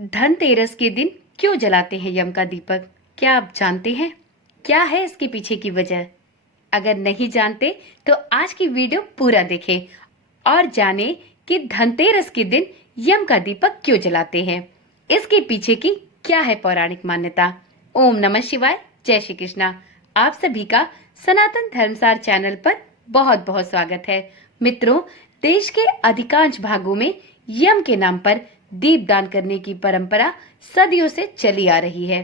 धनतेरस के दिन क्यों जलाते हैं यम का दीपक? क्या आप जानते हैं? क्या है इसके पीछे की वजह? अगर नहीं जानते तो आज की वीडियो पूरा देखें और जानें कि धनतेरस के दिन यम का दीपक क्यों जलाते हैं। इसके पीछे की क्या है पौराणिक मान्यता। ओम नमः शिवाय, जय श्री कृष्णा। आप सभी का सनातन धर्मसार चैनल पर बहुत बहुत स्वागत है। मित्रों, देश के अधिकांश भागों में यम के नाम पर दीपदान करने की परंपरा सदियों से चली आ रही है।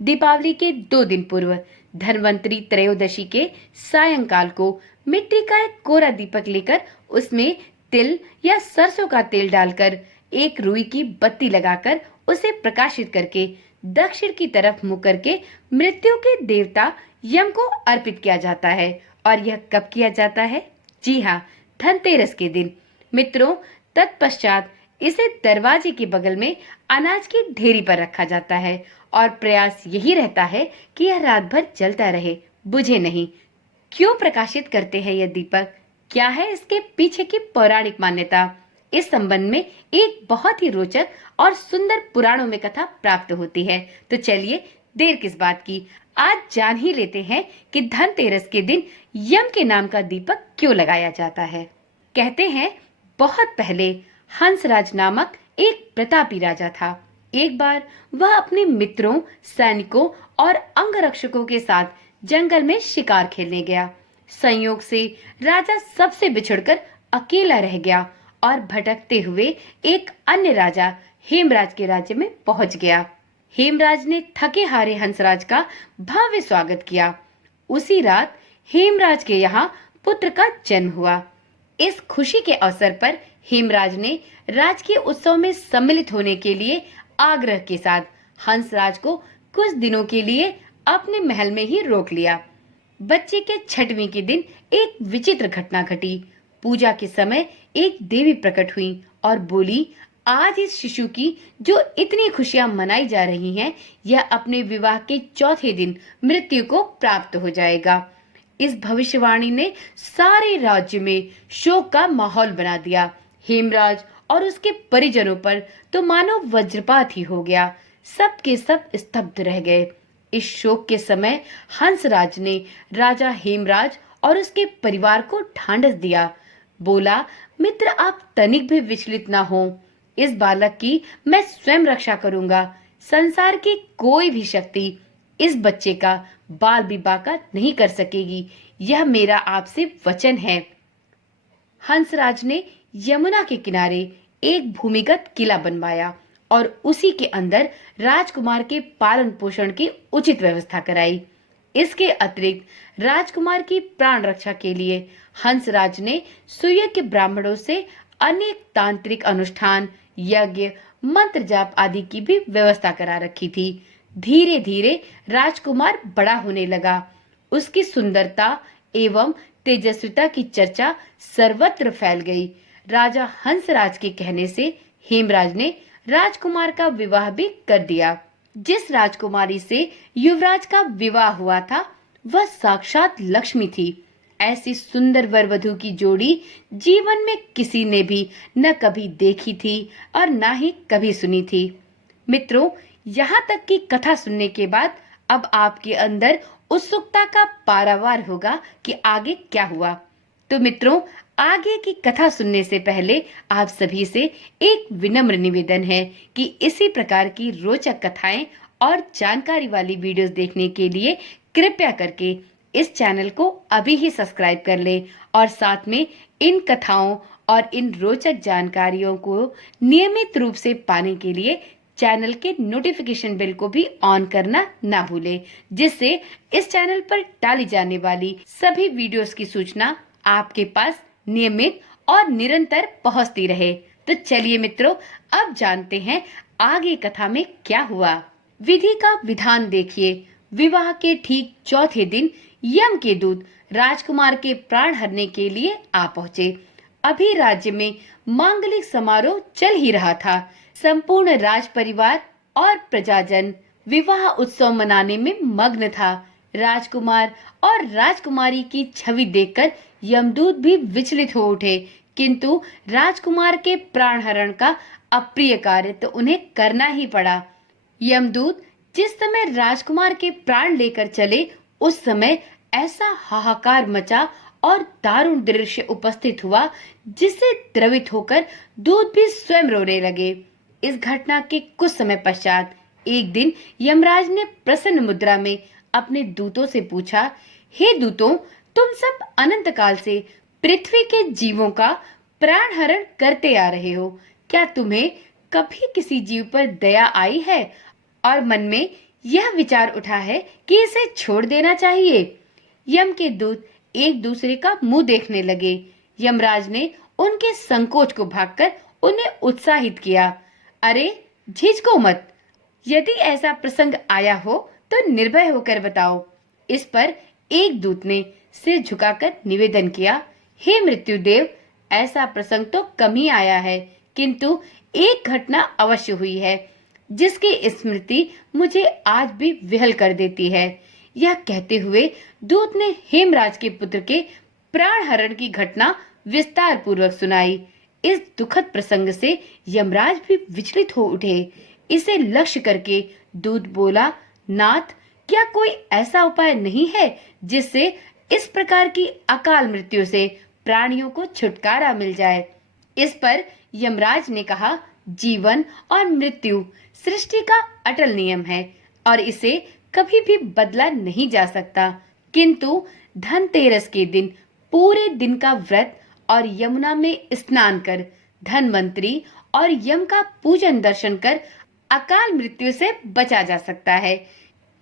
दीपावली के 2 दिन पूर्व धन्वंतरी त्रयोदशी के सायंकाल को मिट्टी का एक कोरा दीपक लेकर उसमें तिल या सरसों का तेल डालकर एक रुई की बत्ती लगाकर उसे प्रकाशित करके दक्षिण की तरफ मुंह करके मृत्यु के देवता यम को अर्पित किया जाता है। और यह कब किया जाता है? जी हाँ, धनतेरस के दिन। मित्रों, तत्पश्चात इसे दरवाजे के बगल में अनाज की ढेरी पर रखा जाता है और प्रयास यही रहता है कि यह रात भर जलता रहे, बुझे नहीं। क्यों प्रकाशित करते हैं यह दीपक? क्या है इसके पीछे की पौराणिक मान्यता? इस संबंध में एक बहुत ही रोचक और सुंदर पुराणों में कथा प्राप्त होती है। तो चलिए, देर किस बात की, आज जान ही लेते हैं कि धनतेरस के दिन यम के नाम का दीपक क्यों लगाया जाता है। कहते हैं बहुत पहले हंसराज नामक एक प्रतापी राजा था। एक बार वह अपने मित्रों, सैनिकों और अंगरक्षकों के साथ जंगल में शिकार खेलने गया। संयोग से राजा सबसे बिछुड़कर अकेला रह गया और भटकते हुए एक अन्य राजा हेमराज के राज्य में पहुंच गया। हेमराज ने थके हारे हंसराज का भव्य स्वागत किया। उसी रात हेमराज के यहाँ पुत्र का जन्म हुआ। इस खुशी के अवसर पर हेमराज ने राजकीय उत्सव में सम्मिलित होने के लिए आग्रह के साथ हंसराज को कुछ दिनों के लिए अपने महल में ही रोक लिया। बच्चे के छठवीं के दिन एक विचित्र घटना घटी। पूजा के समय एक देवी प्रकट हुई और बोली, आज इस शिशु की जो इतनी खुशियां मनाई जा रही हैं, यह अपने विवाह के चौथे दिन मृत्यु को प्राप्त हो जाएगा। इस भविष्यवाणी ने सारे राज्य में शोक का माहौल बना दिया। हेमराज और उसके परिजनों पर तो मानो वज्रपात ही हो गया। सब के सब स्तब्ध रह गए। इस शोक के समय हंसराज ने राजा हेमराज और उसके परिवार को ढांढस दिया। बोला, मित्र, आप तनिक भी विचलित ना हो। इस बालक की मैं स्वयं रक्षा करूंगा। संसार की कोई भी शक्ति इस बच्चे का बाल विवाह नहीं कर सकेगी। यह मेरा आपसे वचन है। हंसराज ने यमुना के किनारे एक भूमिगत किला बनवाया और उसी के अंदर राजकुमार के पालन पोषण की उचित व्यवस्था कराई। इसके अतिरिक्त राजकुमार की प्राण रक्षा के लिए हंसराज ने सुयोग्य ब्राह्मणों से अनेक तांत्रिक अनुष्ठान, यज्ञ, मंत्र जाप आदि की भी व्यवस्था करा रखी थी। धीरे धीरे राजकुमार बड़ा होने लगा। उसकी सुंदरता एवं तेजस्विता की चर्चा सर्वत्र फैल गई। राजा हंसराज के कहने से हेमराज ने राजकुमार का विवाह भी कर दिया। जिस राजकुमारी से युवराज का विवाह हुआ था, वह साक्षात लक्ष्मी थी। ऐसी सुंदर वर वधू की जोड़ी जीवन में किसी ने भी न कभी देखी थी और न ही कभी सुनी थी। मित्रों, यहाँ तक की कथा सुनने के बाद अब आपके अंदर उत्सुकता का पारावार होगा कि आगे क्या हुआ। तो मित्रों, आगे की कथा सुनने से पहले आप सभी से एक विनम्र निवेदन है कि इसी प्रकार की रोचक कथाएं और जानकारी वाली वीडियोस देखने के लिए कृपया करके इस चैनल को अभी ही सब्सक्राइब कर लें और साथ में इन कथाओं और इन रोचक जानकारियों को नियमित रूप से पाने के लिए चैनल के नोटिफिकेशन बेल को भी ऑन करना ना भूलें, जिससे इस चैनल पर डाली जाने वाली सभी वीडियोस की सूचना आपके पास नियमित और निरंतर पहुंचती रहे। तो चलिए मित्रों, अब जानते हैं आगे कथा में क्या हुआ। विधि का विधान देखिए। विवाह के ठीक चौथे दिन यम के दूत राजकुमार के प्राण हरने के लिए आ पहुंचे। अभी राज्य में मांगलिक समारोह चल ही रहा था। संपूर्ण राज परिवार और प्रजाजन विवाह उत्सव मनाने में मग्न था। राजकुमार और राजकुमारी की छवि देखकर यमदूत भी विचलित हो उठे, किंतु राजकुमार के प्राण हरण का अप्रिय कार्य तो उन्हें करना ही पड़ा। यमदूत जिस समय राजकुमार के प्राण लेकर चले, उस समय ऐसा हाहाकार मचा और दारुण दृश्य उपस्थित हुआ, जिससे द्रवित होकर दूत भी स्वयं रोने लगे। इस घटना के कुछ समय पश्चात एक दिन यमराज ने प्रसन्न मुद्रा में अपने दूतों से पूछा, हे दूतों, तुम सब अनंत काल से पृथ्वी के जीवों का प्राण हरण करते आ रहे हो। क्या तुम्हें कभी किसी जीव पर दया आई है और मन में यह विचार उठा है कि इसे छोड़ देना चाहिए? यम के दूत एक दूसरे का मुंह देखने लगे। यमराज ने उनके संकोच को भागकर उन्हें उत्साहित किया। अरे झिझको मत, यदि ऐसा प्रसंग आया हो तो निर्भय होकर बताओ। इस पर एक दूत ने सिर झुकाकर निवेदन किया, हे मृत्युदेव, ऐसा प्रसंग तो कम ही आया है, किंतु एक घटना अवश्य हुई है जिसकी स्मृति मुझे आज भी विहल कर देती है। यह कहते हुए दूत ने हेमराज के पुत्र के प्राण हरण की घटना विस्तार पूर्वक सुनाई। इस दुखद प्रसंग से यमराज भी विचलित हो उठे। इसे लक्ष्य करके दूत बोला, नाथ, क्या कोई ऐसा उपाय नहीं है जिससे इस प्रकार की अकाल मृत्यु से प्राणियों को छुटकारा मिल जाए? इस पर यमराज ने कहा, जीवन और मृत्यु सृष्टि का अटल नियम है और इसे कभी भी बदला नहीं जा सकता, किंतु धनतेरस के दिन पूरे दिन का व्रत और यमुना में स्नान कर, धनवंतरी और यम का पूजन दर्शन कर अकाल मृत्यु से बचा जा सकता है।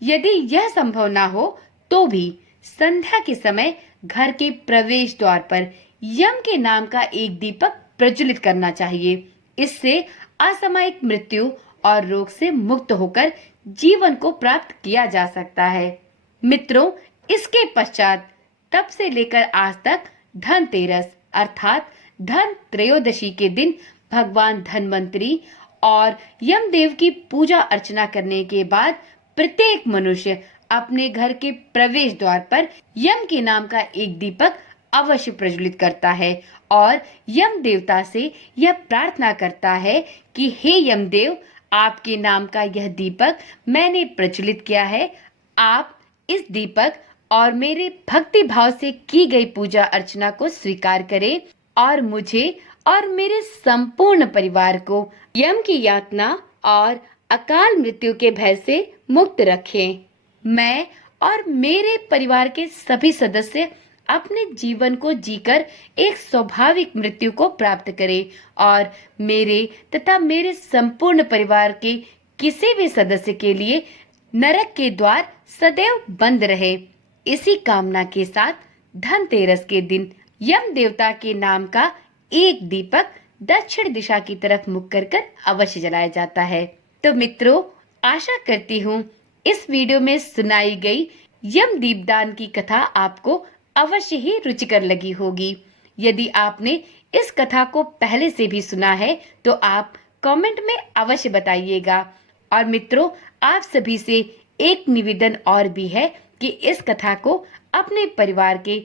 यदि यह संभव ना हो तो भी संध्या के समय घर के प्रवेश द्वार पर यम के नाम का एक दीपक प्रज्वलित करना चाहिए। इससे असामयिक मृत्यु और रोग से मुक्त होकर जीवन को प्राप्त किया जा सकता है। मित्रों, इसके पश्चात तब से लेकर आज तक धनतेरस अर्थात धन त्रयोदशी के दिन भगवान धनवंतरी और यमदेव की पूजा अर्चना करने के बाद प्रत्येक मनुष्य अपने घर के प्रवेश द्वार पर यम के नाम का एक दीपक अवश्य प्रज्वलित करता है और यम देवता से यह प्रार्थना करता है कि हे यमदेव, आपके नाम का यह दीपक मैंने प्रज्वलित किया है। आप इस दीपक और मेरे भक्ति भाव से की गई पूजा अर्चना को स्वीकार करें और मुझे और मेरे संपूर्ण परिवार को यम की यातना और अकाल मृत्यु के भय से मुक्त रखें। मैं और मेरे परिवार के सभी सदस्य अपने जीवन को जीकर एक स्वाभाविक मृत्यु को प्राप्त करें और मेरे तथा मेरे संपूर्ण परिवार के किसी भी सदस्य के लिए नरक के द्वार सदैव बंद रहे। इसी कामना के साथ धनतेरस के दिन यम देवता के नाम का एक दीपक दक्षिण दिशा की तरफ मुख कर अवश्य जलाया जाता है। तो मित्रों, आशा करती हूँ इस वीडियो में सुनाई गई यम दीपदान की कथा आपको अवश्य ही रुचिकर लगी होगी। यदि आपने इस कथा को पहले से भी सुना है तो आप कमेंट में अवश्य बताइएगा। और मित्रों, आप सभी से एक निवेदन और भी है कि इस कथा को अपने परिवार के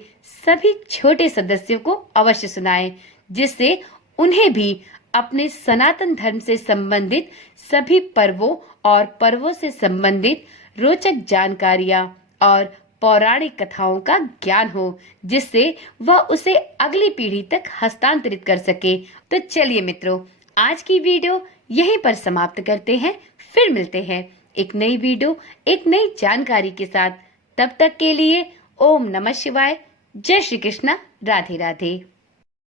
सभी छोटे सदस्यों को अवश्य सुनाएं, जिससे उन्हें भी अपने सनातन धर्म से संबंधित सभी पर्वों और पर्वों से संबंधित रोचक जानकारियां और पौराणिक कथाओं का ज्ञान हो, जिससे वह उसे अगली पीढ़ी तक हस्तांतरित कर सके। तो चलिए मित्रों, आज की वीडियो यहीं पर समाप्त करते हैं। फिर मिलते हैं एक नई वीडियो, एक नई जानकारी के साथ। तब तक के लिए ओम नमः शिवाय, जय श्री कृष्णा, राधे राधे।